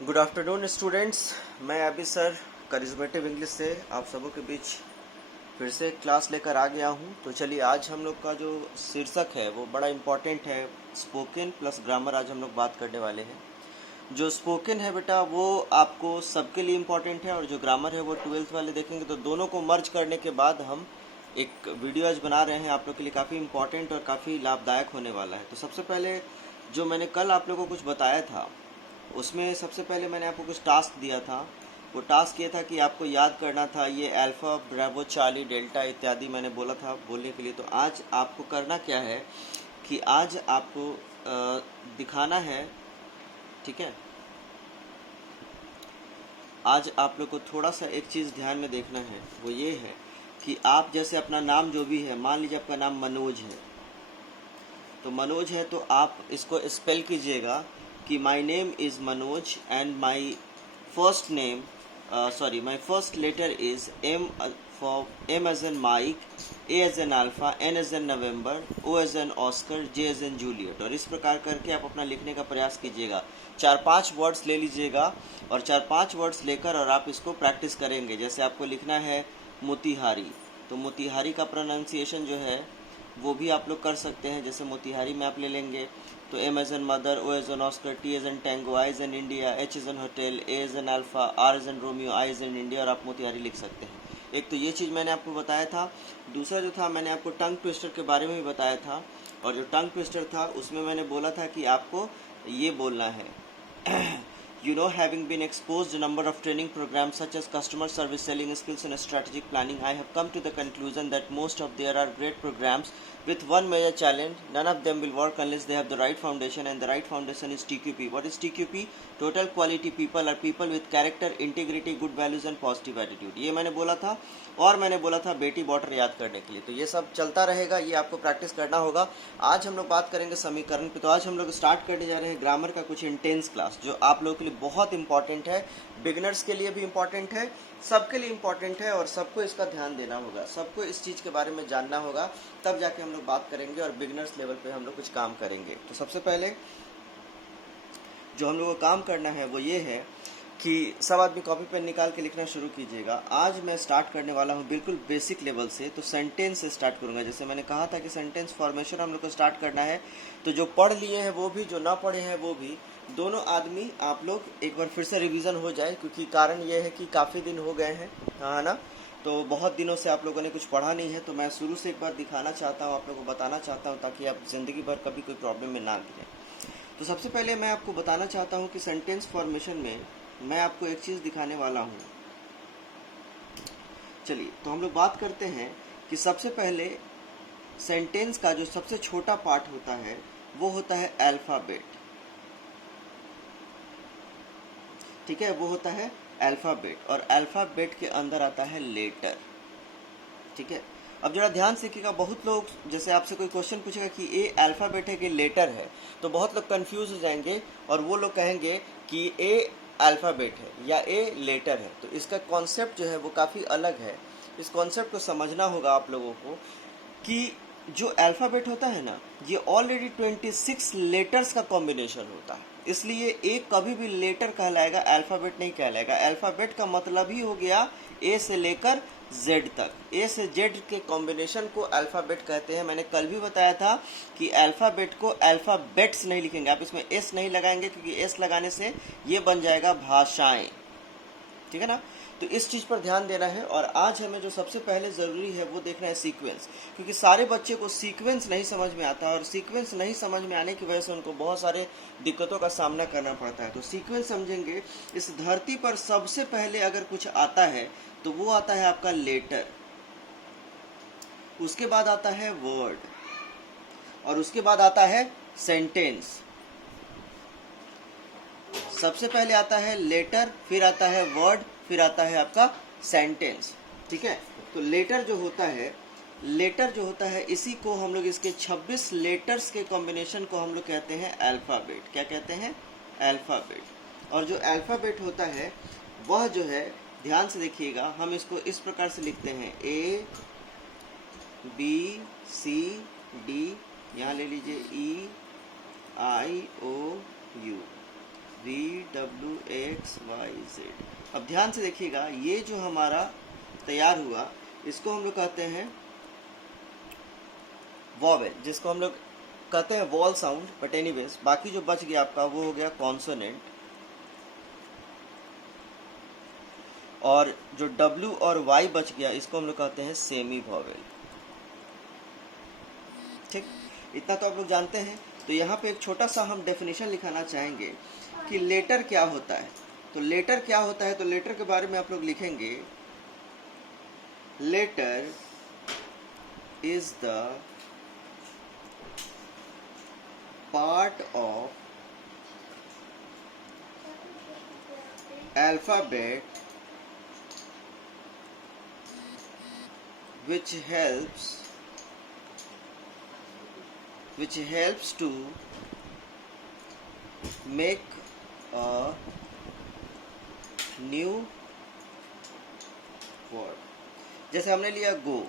Good afternoon students. मैं अभी sir करिज्मेटिव English से आप सबों के बीच फिर से क्लास लेकर आ गया हूं। तो चलिए, आज हम लोग का जो शीर्षक है वो बड़ा इम्पॉर्टेंट है। स्पोकन प्लस ग्रामर आज हम लोग बात करने वाले हैं। जो स्पोकन है बेटा वो आपको सबके लिए इम्पॉर्टेंट है, और जो ग्रामर है वो 12th वाले देखेंगे। तो दोनों को मर्ज करने के बाद हम एक वीडियो आज बना रहे हैं आप लोग के लिए, काफ़ी इम्पॉर्टेंट और काफ़ी लाभदायक होने वाला है। तो सबसे पहले जो मैंने कल आप लोगों को कुछ बताया था, उसमें सबसे पहले मैंने आपको कुछ टास्क दिया था। वो टास्क ये था कि आपको याद करना था ये अल्फ़ा, ब्रेवो, चार्ली, डेल्टा इत्यादि मैंने बोला था बोलने के लिए। तो आज आपको करना क्या है कि आज आपको दिखाना है, ठीक है। आज आप लोग को थोड़ा सा एक चीज़ ध्यान में देखना है, वो ये है कि आप जैसे अपना नाम जो भी है, मान लीजिए आपका नाम मनोज है, तो मनोज है तो आप इसको स्पेल कीजिएगा कि my name is Manoj and my first name my first letter is M for M as in Mike, A as in Alpha, N as in November, O as in Oscar, J as in Juliet। और इस प्रकार करके आप अपना लिखने का प्रयास कीजिएगा। 4-5 वर्ड्स ले लीजिएगा, और 4-5 वर्ड्स लेकर और आप इसको प्रैक्टिस करेंगे। जैसे आपको लिखना है मोतिहारी, तो मोतिहारी का प्रोनाउंसिएशन जो है वो भी आप लोग कर सकते हैं। जैसे मोतिहारी में आप ले लेंगे तो M as in mother, O as in Oscar, T as in Tango, I as in India, H as in hotel, A as in alpha, R as in Romeo, I as in India, और आप मोतिहारी लिख सकते हैं। एक तो ये चीज़ मैंने आपको बताया था। दूसरा जो था, मैंने आपको टंग ट्विस्टर के बारे में भी बताया था, और जो टंग ट्विस्टर था उसमें मैंने बोला था कि आपको ये बोलना है You know, having been exposed a number of training programs such as customer service, selling skills and strategic planning, I have come to the conclusion that most of there are great programs with one major challenge: none of them will work unless they have the right foundation, and the right foundation is TQP. What is TQP? Total quality people are people with character, integrity, good values and positive attitude. ये मैंने बोला था, और मैंने बोला था बेटी बॉटर याद करने के लिए। तो ये सब चलता रहेगा, ये आपको प्रैक्टिस करना होगा। आज हम लोग बात करेंगे समीकरण पे। तो आज हम लोग स्टार्ट करने जा रहे हैं ग्रामर का कुछ इंटेंस क्लास, जो आप लोगों के लिए बहुत इंपॉर्टेंट है। बिगिनर्स के लिए भी इंपॉर्टेंट है, सबके लिए इंपॉर्टेंट है, और सबको इसका ध्यान देना होगा, सबको इस चीज़ के बारे में जानना होगा, तब जाके हम लोग बात करेंगे और बिगिनर्स लेवल पे हम लोग कुछ काम करेंगे। तो सबसे पहले जो हम लोग को काम करना है वो ये है कि सब आदमी कॉपी पेन निकाल के लिखना शुरू कीजिएगा। आज मैं स्टार्ट करने वाला हूँ बिल्कुल बेसिक लेवल से। तो सेंटेंस से स्टार्ट करूँगा। जैसे मैंने कहा था कि सेंटेंस फॉर्मेशन हम लोग को स्टार्ट करना है। तो जो पढ़ लिए हैं वो भी, जो ना पढ़े हैं वो भी, दोनों आदमी आप लोग एक बार फिर से रिवीजन हो जाए, क्योंकि कारण ये है कि काफ़ी दिन हो गए हैं, हाँ ना। तो बहुत दिनों से आप लोगों ने कुछ पढ़ा नहीं है, तो मैं शुरू से एक बार दिखाना चाहता हूँ, आप लोगों को बताना चाहता हूँ, ताकि आप ज़िंदगी भर कभी कोई प्रॉब्लम में ना गिरें। तो सबसे पहले मैं आपको बताना चाहता हूँ कि सेंटेंस फॉर्मेशन में मैं आपको एक चीज़ दिखाने वाला हूँ। चलिए, तो हम लोग बात करते हैं कि सबसे पहले सेंटेंस का जो सबसे छोटा पार्ट होता है वो होता है अल्फ़ाबेट, ठीक है, वो होता है अल्फ़ाबेट, और अल्फ़ाबेट के अंदर आता है लेटर, ठीक है। अब जरा ध्यान से देखिएगा, बहुत लोग, जैसे आपसे कोई क्वेश्चन पूछेगा कि ए अल्फ़ाबेट है कि लेटर है, तो बहुत लोग कंफ्यूज हो जाएंगे और वो लोग कहेंगे कि ए अल्फ़ाबेट है या ए लेटर है। तो इसका कॉन्सेप्ट जो है वो काफ़ी अलग है। इस कॉन्सेप्ट को समझना होगा आप लोगों को कि जो अल्फ़ाबेट होता है ना, ये ऑलरेडी 26 लेटर्स का कॉम्बिनेशन होता है। इसलिए ए कभी भी लेटर कहलाएगा, अल्फ़ाबेट नहीं कहलाएगा। अल्फ़ाबेट का मतलब ही हो गया ए से लेकर जेड तक। ए से जेड के कॉम्बिनेशन को अल्फ़ाबेट कहते हैं। मैंने कल भी बताया था कि अल्फ़ाबेट को अल्फ़ाबेट्स नहीं लिखेंगे, आप इसमें एस नहीं लगाएंगे, क्योंकि एस लगाने से ये बन जाएगा भाषाएं, ठीक है ना। तो इस चीज़ पर ध्यान देना है। और आज हमें जो सबसे पहले ज़रूरी है वो देखना है सीक्वेंस, क्योंकि सारे बच्चे को सीक्वेंस नहीं समझ में आता, और सीक्वेंस नहीं समझ में आने की वजह से उनको बहुत सारे दिक्कतों का सामना करना पड़ता है। तो सीक्वेंस समझेंगे। इस धरती पर सबसे पहले अगर कुछ आता है तो वो आता है आपका लेटर, उसके बाद आता है वर्ड, और उसके बाद आता है सेंटेंस। सबसे पहले आता है लेटर, फिर आता है वर्ड, फिर आता है आपका सेंटेंस, ठीक है। तो लेटर जो होता है इसी को हम लोग, इसके 26 लेटर्स के कॉम्बिनेशन को हम लोग कहते हैं अल्फ़ाबेट। क्या कहते हैं? अल्फ़ाबेट। और जो अल्फ़ाबेट होता है वह जो है, ध्यान से देखिएगा, हम इसको इस प्रकार से लिखते हैं A B C D, यहाँ ले लीजिए E I O U, VWXYZ। अब ध्यान से देखिएगा, ये जो हमारा तैयार हुआ इसको हम लोग कहते हैं वॉवेल, जिसको हम लोग कहते हैं वॉल साउंड। बट एनीवेज बाकी जो बच गया आपका वो हो गया कॉन्सोनेंट, और जो W और Y बच गया इसको हम लोग कहते हैं सेमी वॉवेल। ठीक, इतना तो आप लोग जानते हैं। तो यहाँ पे एक छोटा सा हम डेफिनेशन लिखाना चाहेंगे कि लेटर क्या होता है। तो लेटर क्या होता है, तो लेटर के बारे में आप लोग लिखेंगे, letter is the part of alphabet which helps to make a new word। जैसे हमने लिया गो,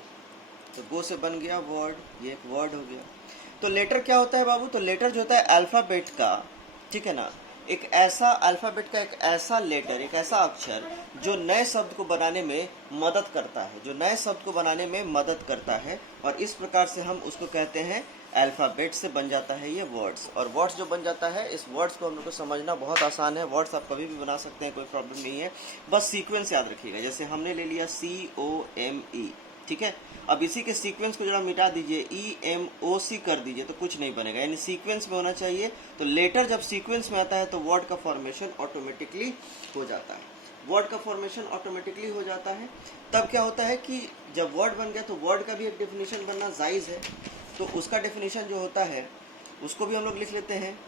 तो गो से बन गया वर्ड, ये एक वर्ड हो गया। तो लेटर क्या होता है बाबू, तो लेटर जो होता है अल्फ़ाबेट का, ठीक है ना, एक ऐसा अल्फ़ाबेट का एक ऐसा लेटर, एक ऐसा अक्षर जो नए शब्द को बनाने में मदद करता है, जो नए शब्द को बनाने में मदद करता है। और इस प्रकार से हम उसको कहते हैं अल्फ़ाबेट से बन जाता है ये वर्ड्स। और वर्ड्स जो बन जाता है, इस वर्ड्स को हम लोग को समझना बहुत आसान है। वर्ड्स आप कभी भी बना सकते हैं, कोई प्रॉब्लम नहीं है, बस सीक्वेंस याद रखिएगा। जैसे हमने ले लिया COME, ठीक है। अब इसी के सीक्वेंस को जरा मिटा दीजिए, EMOC कर दीजिए, तो कुछ नहीं बनेगा, यानी सीक्वेंस में होना चाहिए। तो लेटर जब सीक्वेंस में आता है तो वर्ड का फॉर्मेशन ऑटोमेटिकली हो जाता है। वर्ड का फॉर्मेशन ऑटोमेटिकली हो जाता है। तब क्या होता है कि जब वर्ड बन गया तो वर्ड का भी एक डेफिनेशन बनना जायज़ है। तो उसका डेफिनेशन जो होता है उसको भी हम लोग लिख लेते हैं,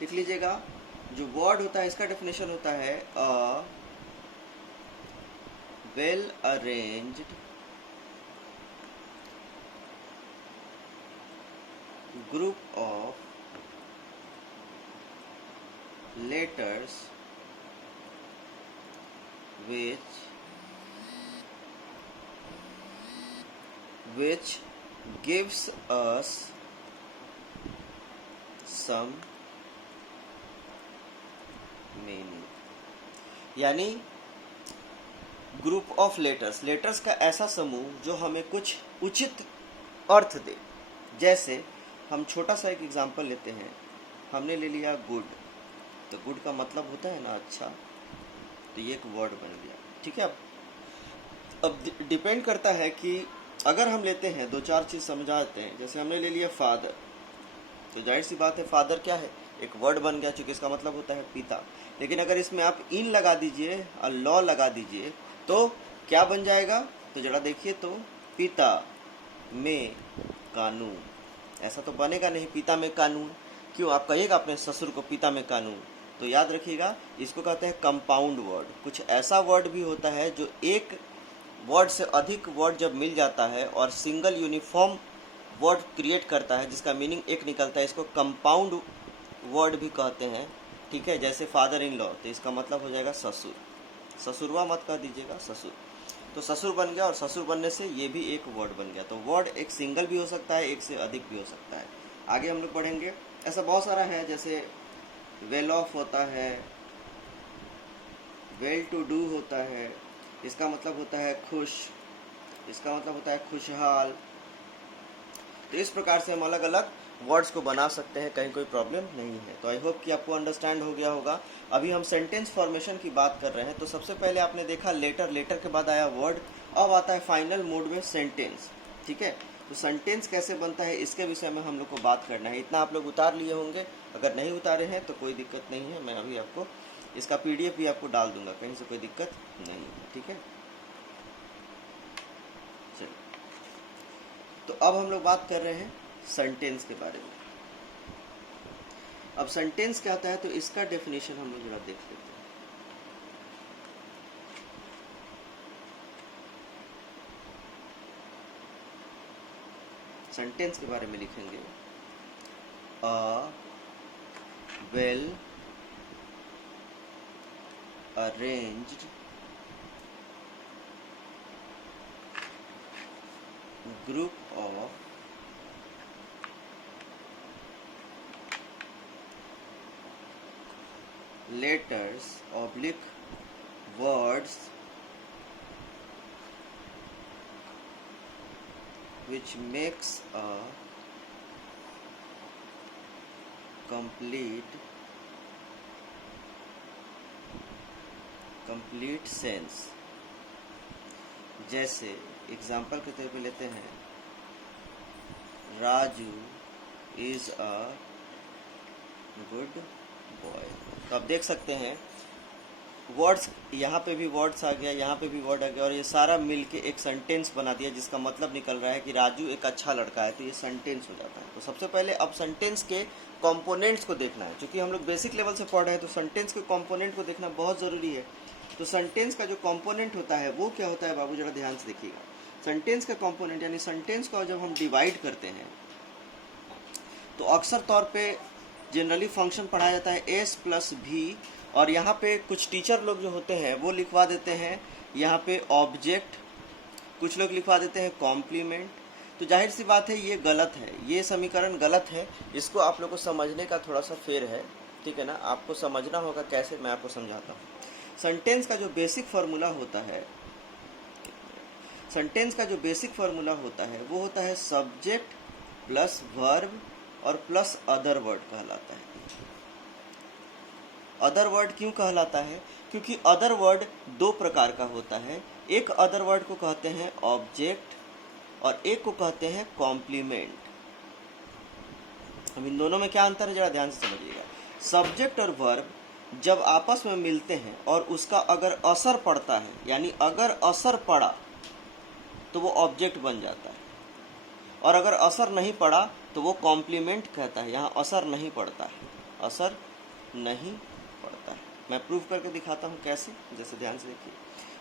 लिख लीजिएगा। जो वर्ड होता है इसका डेफिनेशन होता है अ well arranged group of letters which gives us some meaning। यानी ग्रुप ऑफ लेटर्स, लेटर्स का ऐसा समूह जो हमें कुछ उचित अर्थ दे। जैसे हम छोटा सा एक एग्जांपल लेते हैं, हमने ले लिया गुड, तो गुड का मतलब होता है ना अच्छा, तो ये एक वर्ड बन गया, ठीक है। अब डिपेंड करता है कि अगर हम लेते हैं दो चार चीज़ समझाते हैं। जैसे हमने ले लिया फादर, तो जाहिर सी बात है फादर क्या है, एक वर्ड बन गया, चूँकि इसका मतलब होता है पिता। लेकिन अगर इसमें आप इन लगा दीजिए और लॉ लगा दीजिए तो क्या बन जाएगा, तो जरा देखिए, तो पिता में कानून, ऐसा तो बनेगा नहीं, पिता में कानून। क्यों आप कहिएगा अपने ससुर को पिता में कानून, तो याद रखिएगा इसको कहते हैं कंपाउंड वर्ड। कुछ ऐसा वर्ड भी होता है जो एक वर्ड से अधिक वर्ड जब मिल जाता है और सिंगल यूनिफॉर्म वर्ड क्रिएट करता है जिसका मीनिंग एक निकलता है, इसको कंपाउंड वर्ड भी कहते हैं, ठीक है। जैसे फादर इन लॉ, तो इसका मतलब हो जाएगा ससुर, ससुरवा मत कह दीजिएगा, ससुर। तो ससुर बन गया, और ससुर बनने से ये भी एक वर्ड बन गया। तो वर्ड एक सिंगल भी हो सकता है, एक से अधिक भी हो सकता है। आगे हम लोग पढ़ेंगे, ऐसा बहुत सारा है। जैसे वेल ऑफ होता है, वेल टू डू होता है, इसका मतलब होता है खुश, इसका मतलब होता है खुशहाल। तो इस प्रकार से हम अलग अलग वर्ड्स को बना सकते हैं, कहीं कोई प्रॉब्लम नहीं है। तो आई होप कि आपको अंडरस्टैंड हो गया होगा। अभी हम सेंटेंस फॉर्मेशन की बात कर रहे हैं। तो सबसे पहले आपने देखा लेटर, लेटर के बाद आया वर्ड, अब आता है फाइनल मोड में सेंटेंस, ठीक है। तो सेंटेंस कैसे बनता है इसके विषय में हम लोग को बात करना है। इतना आप लोग उतार लिए होंगे, अगर नहीं उतारे हैं तो कोई दिक्कत नहीं है, मैं अभी आपको इसका PDF भी आपको डाल दूंगा, कहीं से कोई दिक्कत नहीं है, ठीक है। चलिए, तो अब हम लोग बात कर रहे हैं सेंटेंस के बारे में। अब सेंटेंस क्या होता है, तो इसका डेफिनेशन हम लोग जरा देख लेते हैं। सेंटेंस के बारे में लिखेंगे a well arranged group of letters oblique words which makes a complete sense. जैसे एग्जाम्पल के तौर पे लेते हैं, Raju is a good boy. तो आप देख सकते हैं वर्ड्स, यहाँ पे भी वर्ड्स आ गया, यहाँ पे भी वर्ड आ गया, और ये सारा मिलके एक सेंटेंस बना दिया जिसका मतलब निकल रहा है कि राजू एक अच्छा लड़का है। तो ये सेंटेंस हो जाता है। तो सबसे पहले अब सेंटेंस के कंपोनेंट्स को देखना है। क्योंकि हम लोग बेसिक लेवल से पढ़ रहे हैं तो सेंटेंस के कंपोनेंट को देखना बहुत ज़रूरी है। तो सेंटेंस का जो कंपोनेंट होता है वो क्या होता है बाबू, जरा ध्यान से देखिएगा। सेंटेंस का कंपोनेंट यानी सेंटेंस को जब हम डिवाइड करते हैं तो अक्सर तौर पे जनरली फंक्शन पढ़ाया जाता है एस प्लस भी, और यहाँ पे कुछ टीचर लोग जो होते हैं वो लिखवा देते हैं यहाँ पे ऑब्जेक्ट, कुछ लोग लिखवा देते हैं कॉम्प्लीमेंट। तो जाहिर सी बात है ये गलत है, ये समीकरण गलत है। इसको आप लोग को समझने का थोड़ा सा फेर है, ठीक है ना। आपको समझना होगा कैसे, मैं आपको समझाता हूँ। सेंटेंस का जो बेसिक फार्मूला होता है, सेंटेंस का जो बेसिक फार्मूला होता है वो होता है सब्जेक्ट प्लस वर्ब और प्लस अदर वर्ड कहलाता है। अदर वर्ड क्यों कहलाता है? क्योंकि अदर वर्ड दो प्रकार का होता है। एक अदर वर्ड को कहते हैं ऑब्जेक्ट और एक को कहते हैं कॉम्प्लीमेंट। अब इन दोनों में क्या अंतर है जरा ध्यान से समझिएगा। सब्जेक्ट और वर्ब जब आपस में मिलते हैं और उसका अगर असर पड़ता है, यानी अगर असर पड़ा तो वो ऑब्जेक्ट बन जाता है, और अगर असर नहीं पड़ा तो वो कॉम्प्लीमेंट कहता है। यहाँ असर नहीं पड़ता है, असर नहीं पड़ता है। मैं प्रूव करके दिखाता हूँ कैसे, जैसे ध्यान से देखिए।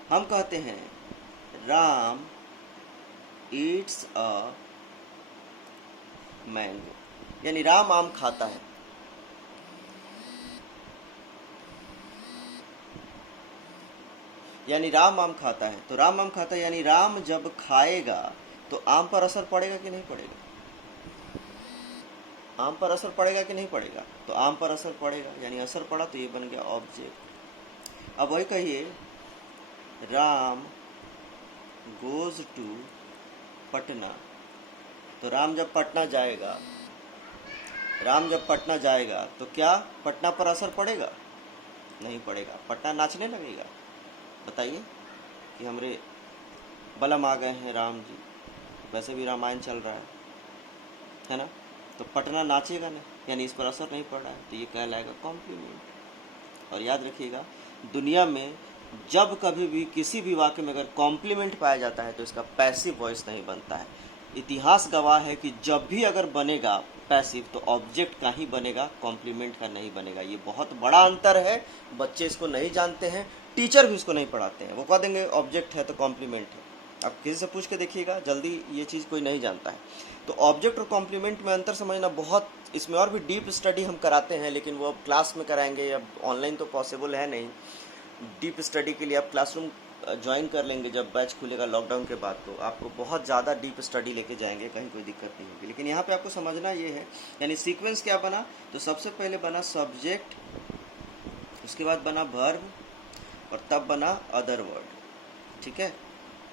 हम कहते हैं राम ईट्स अ मैंगो, यानी राम आम खाता है। यानी राम आम खाता है, तो राम आम खाता है यानी राम जब खाएगा तो आम पर असर पड़ेगा कि नहीं पड़ेगा? आम पर असर पड़ेगा कि नहीं पड़ेगा? तो आम पर असर पड़ेगा, यानी असर पड़ा तो ये बन गया ऑब्जेक्ट। अब वही कहिए राम गोज टू पटना, तो राम जब पटना जाएगा, राम जब पटना जाएगा तो क्या पटना पर असर पड़ेगा? नहीं पड़ेगा। पटना नाचने लगेगा? बताइए कि हमरे बलम आ गए हैं राम जी, वैसे भी रामायण चल रहा है ना, तो पटना नाचेगा नहीं, यानी इस पर असर नहीं पड़ रहा है, तो ये कहलाएगा कॉम्प्लीमेंट। और याद रखिएगा, दुनिया में जब कभी भी किसी भी वाक्य में अगर कॉम्प्लीमेंट पाया जाता है तो इसका पैसिव वॉइस नहीं बनता है। इतिहास गवाह है कि जब भी अगर बनेगा पैसिव तो ऑब्जेक्ट का ही बनेगा, कॉम्प्लीमेंट का नहीं बनेगा। ये बहुत बड़ा अंतर है, बच्चे इसको नहीं जानते हैं, टीचर भी इसको नहीं पढ़ाते हैं। वो कह देंगे ऑब्जेक्ट है तो कॉम्प्लीमेंट है। आप किसी से पूछ के देखिएगा, जल्दी ये चीज़ कोई नहीं जानता है। तो ऑब्जेक्ट और कॉम्प्लीमेंट में अंतर समझना बहुत, इसमें और भी डीप स्टडी हम कराते हैं, लेकिन वो अब क्लास में कराएंगे, अब ऑनलाइन तो पॉसिबल है नहीं। डीप स्टडी के लिए आप क्लासरूम ज्वाइन कर लेंगे जब बैच खुलेगा लॉकडाउन के बाद, तो आपको बहुत ज़्यादा डीप स्टडी लेके जाएंगे, कहीं कोई दिक्कत नहीं होगी। लेकिन यहाँ पे आपको समझना ये है, यानी सीक्वेंस क्या बना, तो सबसे पहले बना सब्जेक्ट, उसके बाद बना वर्ब, और तब बना अदर वर्ड। ठीक है,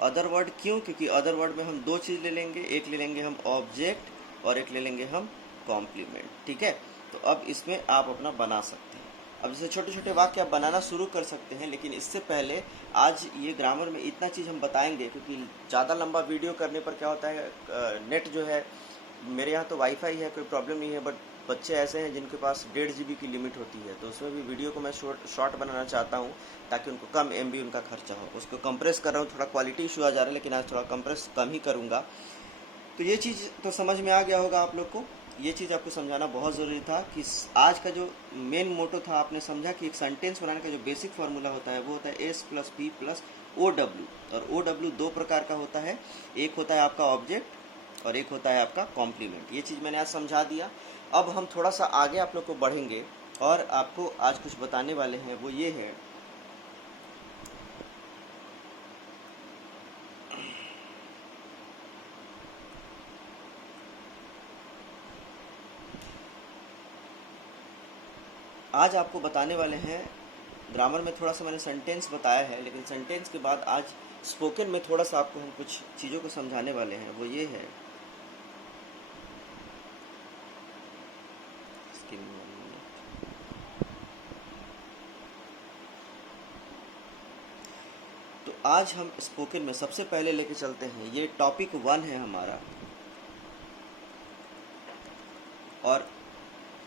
अदर वर्ड क्यों? क्योंकि अदर वर्ड में हम दो चीज़ ले लेंगे, एक ले लेंगे हम ऑब्जेक्ट और एक ले लेंगे हम कॉम्प्लीमेंट। ठीक है, तो अब इसमें आप अपना बना सकते हैं। अब जैसे छोटे छोटे वाक्य आप बनाना शुरू कर सकते हैं, लेकिन इससे पहले आज ये ग्रामर में इतना चीज़ हम बताएंगे, क्योंकि ज़्यादा लंबा वीडियो करने पर क्या होता है, नेट जो है, मेरे यहाँ तो वाईफाई है, कोई प्रॉब्लम नहीं है, बट बच्चे ऐसे हैं जिनके पास 1.5 GB की लिमिट होती है, तो उसमें भी वीडियो को मैं शॉर्ट बनाना चाहता हूँ ताकि उनको कम MB उनका खर्चा हो। उसको कंप्रेस कर रहा हूँ, थोड़ा क्वालिटी इशू आ जा रहा है, लेकिन आज थोड़ा कंप्रेस कम ही करूँगा। तो ये चीज़ तो समझ में आ गया होगा आप लोग को। ये चीज़ आपको समझाना बहुत ज़रूरी था कि आज का जो मेन मोटो था, आपने समझा कि एक सेंटेंस बनाने का जो बेसिक फार्मूला होता है वो होता है S + P + OW। और OW दो प्रकार का होता है, एक होता है आपका ऑब्जेक्ट और एक होता है आपका कॉम्प्लीमेंट। ये चीज़ मैंने आज समझा दिया। अब हम थोड़ा सा आगे आप लोग को बढ़ेंगे और आपको आज कुछ बताने वाले हैं, वो ये है आज आपको बताने वाले हैं, ग्रामर में थोड़ा सा मैंने सेंटेंस बताया है, लेकिन सेंटेंस के बाद आज स्पोकन में थोड़ा सा आपको हम कुछ चीज़ों को समझाने वाले हैं। वो ये है, तो आज हम स्पोकन में सबसे पहले लेके चलते हैं, ये टॉपिक 1 है हमारा। और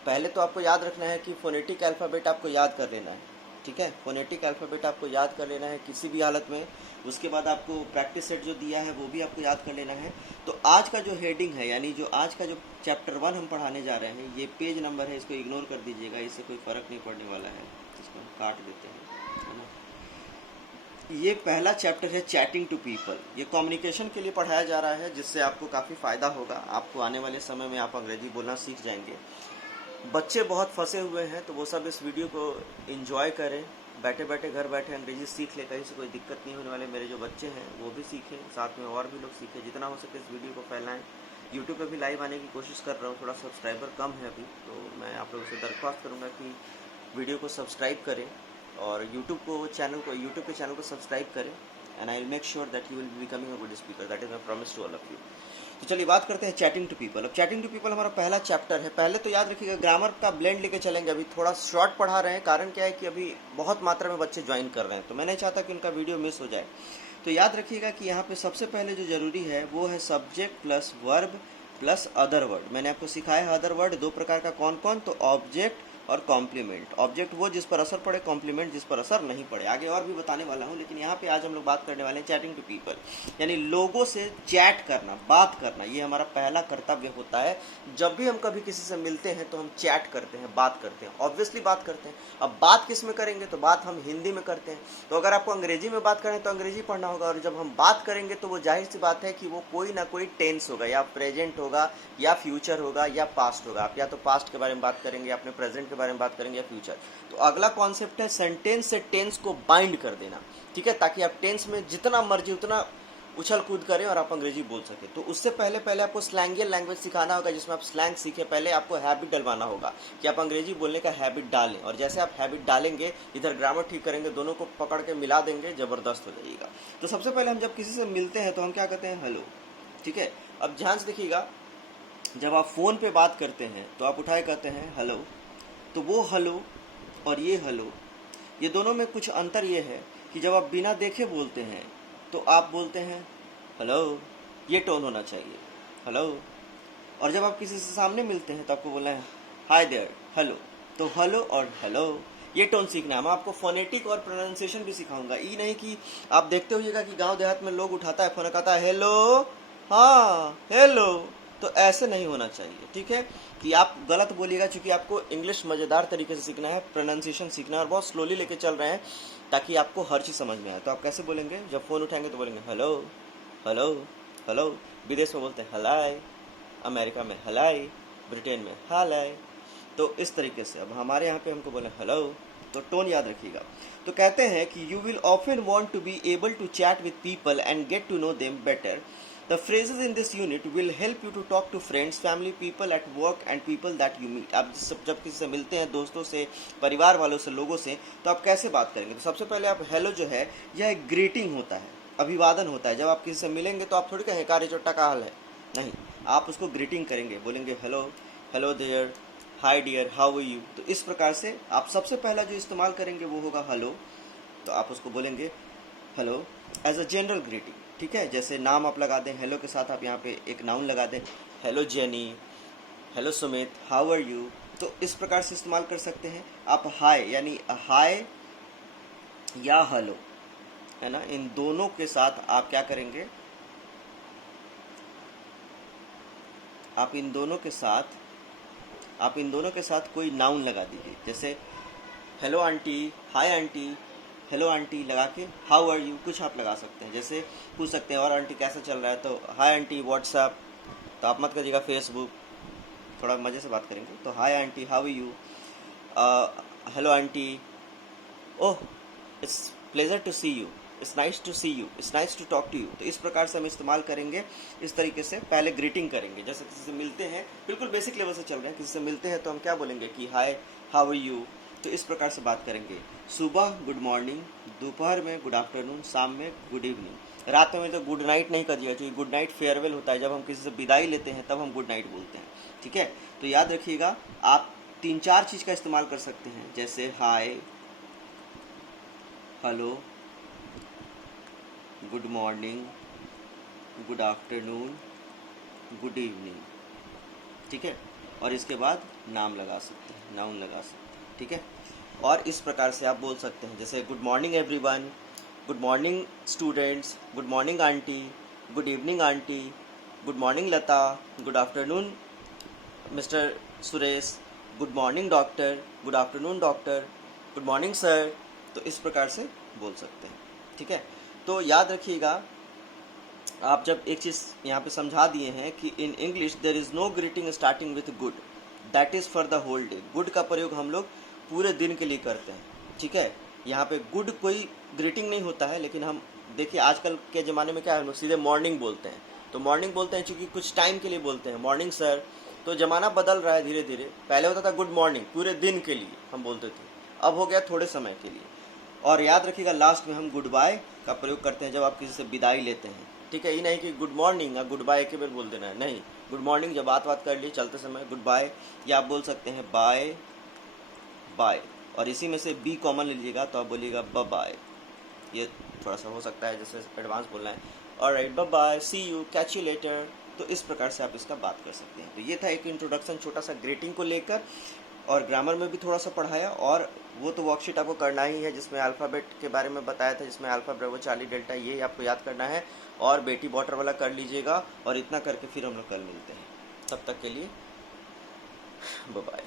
पहले तो आपको याद रखना है कि फोनेटिक अल्फ़ाबेट आपको याद कर लेना है, ठीक है। फोनेटिक अल्फ़ाबेट आपको याद कर लेना है किसी भी हालत में। उसके बाद आपको प्रैक्टिस सेट जो दिया है वो भी आपको याद कर लेना है। तो आज का जो हेडिंग है, यानी जो आज का जो चैप्टर 1 हम पढ़ाने जा रहे हैं, ये पेज नंबर है, इसको इग्नोर कर दीजिएगा, इससे कोई फ़र्क नहीं पड़ने वाला है, इसको हम काट देते हैं, है ना। ये पहला चैप्टर है चैटिंग टू पीपल। ये कम्युनिकेशन के लिए पढ़ाया जा रहा है, जिससे आपको काफ़ी फ़ायदा होगा। आपको आने वाले समय में आप अंग्रेजी बोलना सीख जाएंगे। बच्चे बहुत फंसे हुए हैं, तो वो सब इस वीडियो को एंजॉय करें, बैठे बैठे घर बैठे अंग्रेजी सीख ले, कहीं से कोई दिक्कत नहीं होने वाले। मेरे जो बच्चे हैं वो भी सीखें, साथ में और भी लोग सीखें, जितना हो सके इस वीडियो को फैलाएं। यूट्यूब पे भी लाइव आने की कोशिश कर रहा हूँ, थोड़ा सब्सक्राइबर कम है अभी, तो मैं आप लोगों से दरख्वास्त करूँगा कि वीडियो को सब्सक्राइब करें और यूट्यूब के चैनल को सब्सक्राइब करें। And I will make sure that you will be becoming a good speaker, that is my promise to all of you. तो चलिए बात करते हैं चैटिंग टू पीपल। अब चैटिंग टू पीपल हमारा पहला चैप्टर है। पहले तो याद रखिएगा ग्रामर का ब्लेंड लेके चलेंगे, अभी थोड़ा शॉर्ट पढ़ा रहे हैं, कारण क्या है कि अभी बहुत मात्रा में बच्चे ज्वाइन कर रहे हैं, तो मैं नहीं चाहता कि उनका वीडियो मिस हो जाए। तो याद रखिएगा कि यहाँ पे सबसे पहले जो जरूरी है वो है subject plus verb plus other word. मैंने आपको सिखाया है अदर वर्ड 2 प्रकार का, कौन कौन, तो ऑब्जेक्ट और कॉम्प्लीमेंट। ऑब्जेक्ट वो जिस पर असर पड़े, कॉम्प्लीमेंट जिस पर असर नहीं पड़े। आगे और भी बताने वाला हूँ, लेकिन यहाँ पे आज हम लोग बात करने वाले हैं चैटिंग टू पीपल, यानी लोगों से चैट करना, बात करना। ये हमारा पहला कर्तव्य होता है। जब भी हम कभी किसी से मिलते हैं तो हम चैट करते हैं, बात करते हैं, ऑब्वियसली बात करते हैं। अब बात किस में करेंगे, तो बात हम हिंदी में करते हैं। तो अगर आपको अंग्रेजी में बात करें तो अंग्रेजी पढ़ना होगा, और जब हम बात करेंगे तो वो जाहिर सी बात है कि वो कोई ना कोई टेंस होगा, या प्रेजेंट होगा, या फ्यूचर होगा, या पास्ट होगा। आप या तो पास्ट के बारे में बात करेंगे, अपने प्रेजेंट के बारे में बात करेंगे, या फ्यूचर। तो अगला कॉन्सेप्ट है सेंटेंस से टेंस को बाइंड कर देना, ठीक है, ताकि आप टेंस में जितना मर्जी उतना उछल कूद करें और आप अंग्रेजी बोल सके। तो उससे पहले आपको स्लैंगियल लैंग्वेज सिखाना होगा, जिसमें आप स्लैंग सीखें। पहले आपको हैबिट डलवाना होगा कि आप अंग्रेजी बोलने का हैबिट डालें, और जैसे आप हैबिट डालेंगे, इधर ग्रामर ठीक करेंगे, दोनों को पकड़ के मिला देंगे, ज़बरदस्त हो जाइएगा। तो सबसे पहले हम जब किसी से मिलते हैं तो हम क्या कहते हैं, हेलो, ठीक है। अब ध्यान से देखिएगा, जब आप फ़ोन पे बात करते हैं तो आप उठाए कहते हैं हेलो। तो वो हेलो और ये हेलो, ये दोनों में कुछ अंतर ये है कि जब आप बिना देखे बोलते हैं तो आप बोलते हैं हेलो, ये टोन होना चाहिए, हेलो। और जब आप किसी से सामने मिलते हैं तो आपको बोलना है हाय देयर, हेलो। तो हेलो और हेलो ये टोन सीखना है। मैं आपको फोनेटिक और प्रोनाउंसिएशन भी सिखाऊंगा। ये नहीं कि आप देखते होइएगा कि गांव देहात में लोग उठाता है फ़ोन, कहता है हेलो, हाँ हेलो, तो ऐसे नहीं होना चाहिए, ठीक है, कि आप गलत बोलिएगा। चूंकि आपको इंग्लिश मज़ेदार तरीके से सीखना है, प्रोनाउंसिएशन सीखना है, और बहुत स्लोली लेके चल रहे हैं ताकि आपको हर चीज़ समझ में आए। तो आप कैसे बोलेंगे, जब फ़ोन उठाएंगे तो बोलेंगे हेलो हेलो हेलो। विदेश में बोलते हैं हलाई, अमेरिका में हलाई, ब्रिटेन में हालाई। तो इस तरीके से अब हमारे यहाँ पे हमको बोले हेलो, तो टोन याद रखिएगा। तो कहते हैं कि you will often want to be able to chat with people and get to know them better. The phrases in this unit will help you to talk to friends, family, people at work and people that you meet. आप जब किसी से मिलते हैं, दोस्तों से, परिवार वालों से, लोगों से, तो आप कैसे बात करेंगे। तो सबसे पहले आप हेलो जो है, यह एक ग्रीटिंग होता है, अभिवादन होता है। जब आप किसी से मिलेंगे तो आप थोड़ी कहें कारे चोट्टा का हाल है, नहीं, आप उसको ग्रीटिंग करेंगे, बोलेंगे hello, hello there, hi dear, how are you. तो इस प्रकार से आप सबसे पहला जो इस्तेमाल करेंगे वो होगा हेलो। तो आप उसको बोलेंगे hello as a general greeting, ठीक है। जैसे नाम आप लगा दें, हेलो के साथ आप यहाँ पे एक नाउन लगा दें, hello Jenny, hello Sumit, how are you. तो इस प्रकार से इस्तेमाल कर सकते हैं आप। हाय यानी हाय या हेलो, है ना, इन दोनों के साथ आप क्या करेंगे, आप इन दोनों के साथ कोई नाउन लगा दीजिए। जैसे hello aunty, hi aunty, hello aunty लगा के हाउ आर यू कुछ आप लगा सकते हैं। जैसे पूछ सकते हैं और आंटी कैसा चल रहा है, तो हाय आंटी व्हाट्सएप। तो आप मत करिएगा फेसबुक, थोड़ा मज़े से बात करेंगे। तो hi aunty, how are you, hello aunty, oh it's pleasure to see you, it's nice to see you, it's nice to talk to you. तो इस प्रकार से हम इस्तेमाल करेंगे। इस तरीके से पहले ग्रीटिंग करेंगे। जैसे किसी से मिलते हैं, बिल्कुल बेसिक लेवल से चल रहे हैं, किसी से मिलते हैं तो हम क्या बोलेंगे कि हाय, हाउ आर यू, तो इस प्रकार से बात करेंगे। सुबह गुड मॉर्निंग, दोपहर में गुड आफ्टरनून, शाम में गुड इवनिंग। रात में तो गुड नाइट नहीं करिएगा, क्योंकि गुड नाइट फेयरवेल होता है, जब हम किसी से विदाई लेते हैं तब हम गुड नाइट बोलते हैं। ठीक है, तो याद रखिएगा आप 3-4 चीज़ का इस्तेमाल कर सकते हैं, जैसे hi, hello, good morning, good afternoon, good evening. ठीक है, और इसके बाद नाम लगा सकते हैं, नाउन लगा सकते हैं। ठीक है, और इस प्रकार से आप बोल सकते हैं, जैसे good morning everyone, good morning students, good morning aunty, good evening aunty, good morning Lata, good afternoon Mister Suresh, good morning doctor, good afternoon doctor, good morning sir. तो इस प्रकार से बोल सकते हैं। ठीक है, तो याद रखिएगा आप जब एक चीज़ यहाँ पे समझा दिए हैं कि in English there is no greeting starting with good, that is for the whole day. Good का प्रयोग हम लोग पूरे दिन के लिए करते हैं। ठीक है, यहाँ पे गुड कोई ग्रीटिंग नहीं होता है, लेकिन हम देखिए आजकल के ज़माने में क्या है, हम लोग सीधे मॉर्निंग बोलते हैं। तो मॉर्निंग बोलते हैं चूँकि कुछ टाइम के लिए बोलते हैं, मॉर्निंग सर। तो ज़माना बदल रहा है धीरे धीरे। पहले होता था गुड मॉर्निंग, पूरे दिन के लिए हम बोलते थे, अब हो गया थोड़े समय के लिए। और याद रखिएगा लास्ट में हम गुड बाय का प्रयोग करते हैं जब आप किसी से विदाई लेते हैं। ठीक है, ये नहीं कि गुड मॉर्निंग या गुड बाय एक बार बोल देना है, नहीं। गुड मॉर्निंग जब बात कर ली चलते समय, गुड बाय, या आप बोल सकते हैं बाय बाय, और इसी में से बी कॉमन लीजिएगा तो आप बोलिएगा ब बाय। ये थोड़ा सा हो सकता है जैसे एडवांस बोलना है, ऑलराइट ब bye, see you, catch you later. तो इस प्रकार से आप इसका बात कर सकते हैं। तो ये था एक इंट्रोडक्शन छोटा सा ग्रीटिंग को लेकर, और ग्रामर में भी थोड़ा सा पढ़ाया, और वो तो वर्कशीट आपको करना ही है जिसमें अल्फ़ाबेट के बारे में बताया था, जिसमें अल्फ़ा ब्रेवो चार्ली डेल्टा ये आपको याद करना है, और बेटी बॉटर वाला कर लीजिएगा। और इतना करके फिर हम लोग कल मिलते हैं, तब तक के लिए बाय बाय।